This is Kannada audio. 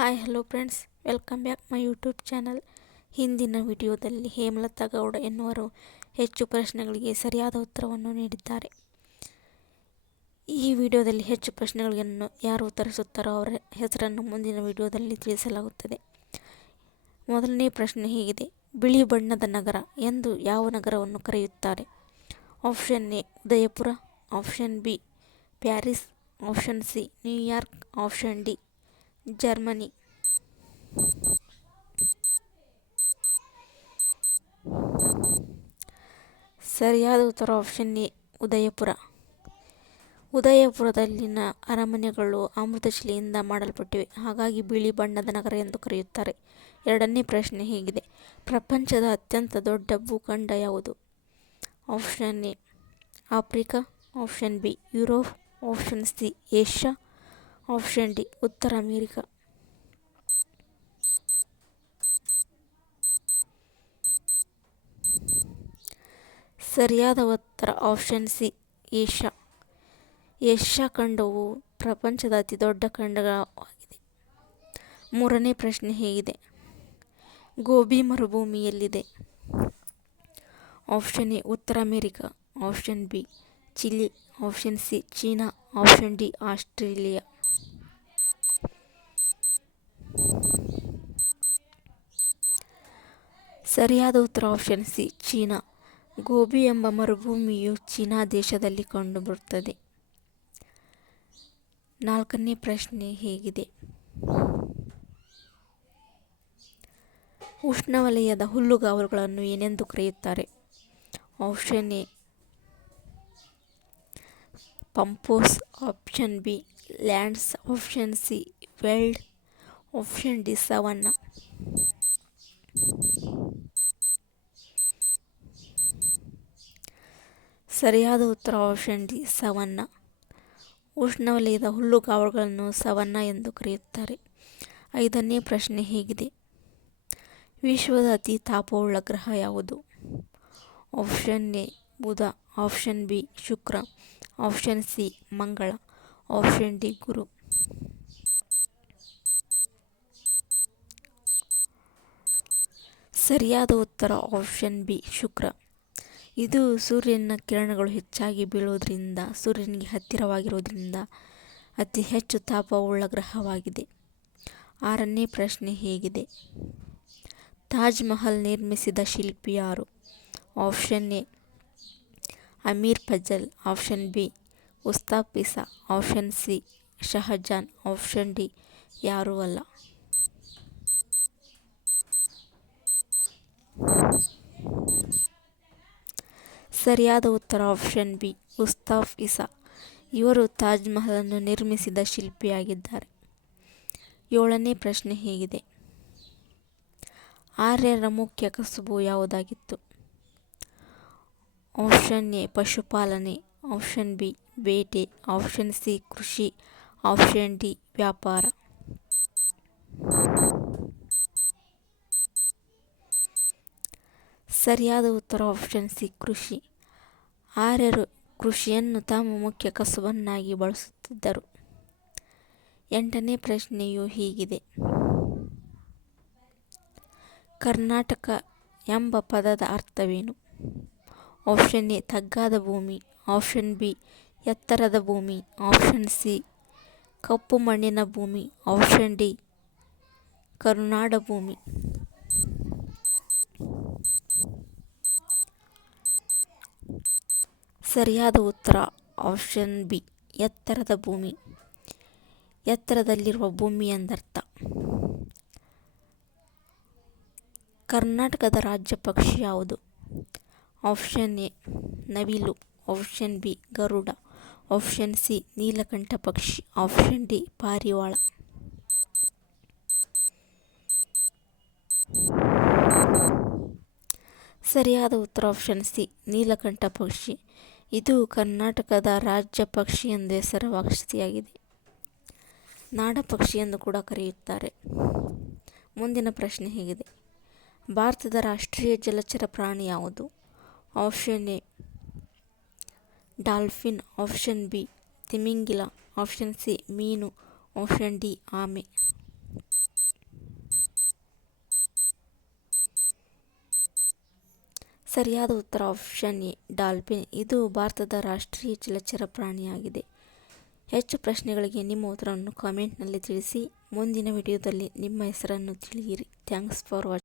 Hi hello friends, welcome back my YouTube channel. ಹಿಂದಿನ ವಿಡಿಯೋದಲ್ಲಿ ಹೇಮಲತಾ ಗೌಡ ಎನ್ನುವರು ಹೆಚ್ಚು ಪ್ರಶ್ನೆಗಳಿಗೆ ಸರಿಯಾದ ಉತ್ತರವನ್ನು ನೀಡಿದ್ದಾರೆ. ಈ ವಿಡಿಯೋದಲ್ಲಿ ಹೆಚ್ಚು ಪ್ರಶ್ನೆಗಳನ್ನು ಯಾರು ಉತ್ತರಿಸುತ್ತಾರೋ ಅವರ ಹೆಸರನ್ನು ಮುಂದಿನ ವಿಡಿಯೋದಲ್ಲಿ ತಿಳಿಸಲಾಗುತ್ತದೆ. ಮೊದಲನೇ ಪ್ರಶ್ನೆ ಹೀಗಿದೆ: ಬಿಳಿ ಬಣ್ಣದ ನಗರ ಎಂದು ಯಾವ ನಗರವನ್ನು ಕರೆಯುತ್ತಾರೆ? Option A Udaipur, option B Paris, option C New York, option D Germany. ಸರಿಯಾದ ಉತ್ತರ ಆಪ್ಷನ್ ಎ ಉದಯಪುರ. ಉದಯಪುರದಲ್ಲಿನ ಅರಮನೆಗಳು ಅಮೃತಶಿಲೆಯಿಂದ ಮಾಡಲ್ಪಟ್ಟಿವೆ, ಹಾಗಾಗಿ ಬಿಳಿ ಬಣ್ಣದ ನಗರ ಎಂದು ಕರೆಯುತ್ತಾರೆ. ಎರಡನೇ ಪ್ರಶ್ನೆ ಹೀಗಿದೆ: ಪ್ರಪಂಚದ ಅತ್ಯಂತ ದೊಡ್ಡ ಭೂಖಂಡ ಯಾವುದು? Option A Africa, option B Europe, option C Asia, option D ಉತ್ತರ ಅಮೆರಿಕ. ಸರಿಯಾದ ಉತ್ತರ ಆಪ್ಷನ್ ಸಿ ಏಷ್ಯಾ. ಏಷ್ಯಾ ಖಂಡವು ಪ್ರಪಂಚದ ಅತಿ ದೊಡ್ಡ ಖಂಡವಾಗಿದೆ. ಮೂರನೇ ಪ್ರಶ್ನೆ ಹೀಗಿದೆ: ಗೋಬಿ ಮರುಭೂಮಿ ಎಲ್ಲಿದೆ? ಆಪ್ಷನ್ ಎ ಉತ್ತರ America, option B Chile, option C China, option D Australia. ಸರಿಯಾದ ಉತ್ತರ ಆಪ್ಷನ್ ಸಿ ಚೀನಾ. ಗೋಬಿ ಎಂಬ ಮರುಭೂಮಿಯು ಚೀನಾ ದೇಶದಲ್ಲಿ ಕಂಡುಬರುತ್ತದೆ. ನಾಲ್ಕನೇ ಪ್ರಶ್ನೆ ಹೀಗಿದೆ: ಉಷ್ಣವಲಯದ ಹುಲ್ಲುಗಾವಲುಗಳನ್ನು ಏನೆಂದು ಕರೆಯುತ್ತಾರೆ? Option A pampas, option B lands, option C veld, option D savanna. ಸರಿಯಾದ ಉತ್ತರ ಆಪ್ಷನ್ ಡಿ ಸವನ್ನಾ. ಉಷ್ಣವಲಯದ ಹುಲ್ಲುಗಾವಲುಗಳನ್ನು ಸವನ್ನಾ ಎಂದು ಕರೆಯುತ್ತಾರೆ. ಐದನೇ ಪ್ರಶ್ನೆ ಹೀಗಿದೆ: ವಿಶ್ವದ ಅತಿ ತಾಪವುಳ್ಳ ಗ್ರಹ ಯಾವುದು? ಆಪ್ಷನ್ ಎ ಬುಧ, ಆಪ್ಷನ್ ಬಿ ಶುಕ್ರ, ಆಪ್ಷನ್ ಸಿ ಮಂಗಳ, ಆಪ್ಷನ್ ಡಿ ಗುರು. ಸರಿಯಾದ ಉತ್ತರ ಆಪ್ಷನ್ ಬಿ ಶುಕ್ರ. ಇದು ಸೂರ್ಯನ ಕಿರಣಗಳು ಹೆಚ್ಚಾಗಿ ಬೀಳುವುದರಿಂದ, ಸೂರ್ಯನಿಗೆ ಹತ್ತಿರವಾಗಿರುವುದರಿಂದ ಅತಿ ಹೆಚ್ಚು ತಾಪವುಳ್ಳ ಗ್ರಹವಾಗಿದೆ. ಆರನೇ ಪ್ರಶ್ನೆ ಹೀಗಿದೆ: ತಾಜ್ ಮಹಲ್ ನಿರ್ಮಿಸಿದ ಶಿಲ್ಪಿ ಯಾರು? Option A Amir Fazal, option B Mustafa, option C Shahjahan, option D ಯಾರೂ ಅಲ್ಲ. ಸರಿಯಾದ ಉತ್ತರ ಆಪ್ಷನ್ ಬಿ ಮುಸ್ತಫಾ. ಇವರು ತಾಜ್ ಮಹಲನ್ನು ನಿರ್ಮಿಸಿದ ಶಿಲ್ಪಿಯಾಗಿದ್ದಾರೆ. ಏಳನೇ ಪ್ರಶ್ನೆ ಹೀಗಿದೆ: ಆರ್ಯರ ಮುಖ್ಯ ಕಸುಬು ಯಾವುದಾಗಿತ್ತು? ಆಪ್ಷನ್ ಎ ಪಶುಪಾಲನೆ, ಆಪ್ಷನ್ ಬಿ ಬೇಟೆ, ಆಪ್ಷನ್ ಸಿ ಕೃಷಿ, ಆಪ್ಷನ್ ಡಿ ವ್ಯಾಪಾರ. ಸರಿಯಾದ ಉತ್ತರ ಆಪ್ಷನ್ ಸಿ ಕೃಷಿ. ಆರ್ಯರು ಕೃಷಿಯನ್ನು ತಮ್ಮ ಮುಖ್ಯ ಕಸುಬನ್ನಾಗಿ ಬಳಸುತ್ತಿದ್ದರು. ಎಂಟನೇ ಪ್ರಶ್ನೆಯು ಹೀಗಿದೆ: ಕರ್ನಾಟಕ ಎಂಬ ಪದದ ಅರ್ಥವೇನು? ಆಪ್ಷನ್ ಎ ತಗ್ಗಾದ ಭೂಮಿ, ಆಪ್ಷನ್ ಬಿ ಎತ್ತರದ ಭೂಮಿ, ಆಪ್ಷನ್ ಸಿ ಕಪ್ಪು ಮಣ್ಣಿನ ಭೂಮಿ, ಆಪ್ಷನ್ ಡಿ ಕರುನಾಡ ಭೂಮಿ. ಸರಿಯಾದ ಉತ್ತರ ಆಪ್ಷನ್ ಬಿ ಎತ್ತರದ ಭೂಮಿ. ಎತ್ತರದಲ್ಲಿರುವ ಭೂಮಿ ಎಂದರ್ಥ. ಕರ್ನಾಟಕದ ರಾಜ್ಯ ಪಕ್ಷಿ ಯಾವುದು? ಆಪ್ಷನ್ ಎ ನವಿಲು, option B Garuda, option C Neelakantha ಪಕ್ಷಿ, ಆಪ್ಷನ್ ಡಿ ಪಾರಿವಾಳ. ಸರಿಯಾದ ಉತ್ತರ ಆಪ್ಷನ್ ಸಿ ನೀಲಕಂಠ ಪಕ್ಷಿ. ಇದು ಕರ್ನಾಟಕದ ರಾಜ್ಯ ಪಕ್ಷಿ ಎಂದು ಹೆಸರುವಾಸಿಯಾಗಿದೆ. ನಾಡ ಪಕ್ಷಿ ಎಂದು ಕೂಡ ಕರೆಯುತ್ತಾರೆ. ಮುಂದಿನ ಪ್ರಶ್ನೆ ಹೀಗಿದೆ: ಭಾರತದ ರಾಷ್ಟ್ರೀಯ ಜಲಚರ ಪ್ರಾಣಿ ಯಾವುದು? Option A dolphin, option B ತಿಮಿಂಗಿಲ, ಆಪ್ಷನ್ ಸಿ ಮೀನು, ಆಪ್ಷನ್ ಡಿ ಆಮೆ. ಸರಿಯಾದ ಉತ್ತರ ಆಪ್ಷನ್ ಎ ಡಾಲ್ಫಿನ್. ಇದು ಭಾರತದ ರಾಷ್ಟ್ರೀಯ ಜಲಚರ ಪ್ರಾಣಿಯಾಗಿದೆ. ಹೆಚ್ಚು ಪ್ರಶ್ನೆಗಳಿಗೆ ನಿಮ್ಮ ಉತ್ತರವನ್ನು ಕಾಮೆಂಟ್ನಲ್ಲಿ ತಿಳಿಸಿ. ಮುಂದಿನ ವಿಡಿಯೋದಲ್ಲಿ ನಿಮ್ಮ ಹೆಸರನ್ನು ತಿಳಿಯಿರಿ. Thanks for watching.